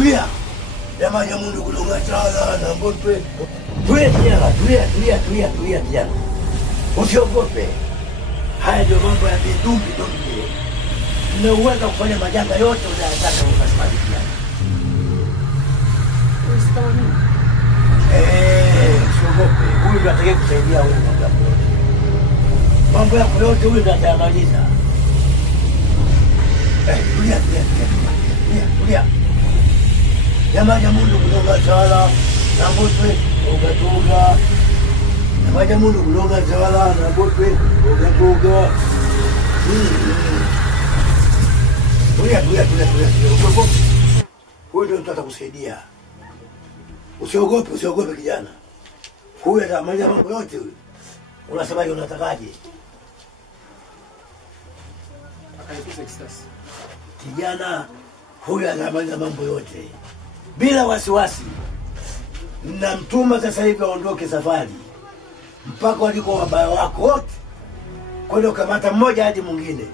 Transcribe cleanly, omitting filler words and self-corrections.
Tulia. Jamani Mungu kulonga chala na mbotwe. Tulia kijana. Usiogope. Haya ndio mambo ya bidumbi ndio. Una uwezo kufanya majanga yote unayotaka ukasifanya. Usiogope. Huyu ndiye atakayekusaidia wewe mambo yako yote. Mambo yako yote huyu ndiye atayamaliza. Tulia. Jamani Mungu kulonga chala na mbotwe ugatuga. Jamani Mungu kulonga chala na mbotwe ugatuga. Tulia. Usiogope. Huyu ndio mtu atakusaidia. Usiogope kijana. Huyu atamaliza mambo yote huyu. Unasemaje unatakaje? Akanikuza kisasi. Kijana huyu atamaliza mambo yote. Bila wasiwasi. Namtuma sasa hivi aondoke safari. Mpaka waliko wabaya wako wote. Kwa hiyo kamata mmoja hadi mwingine.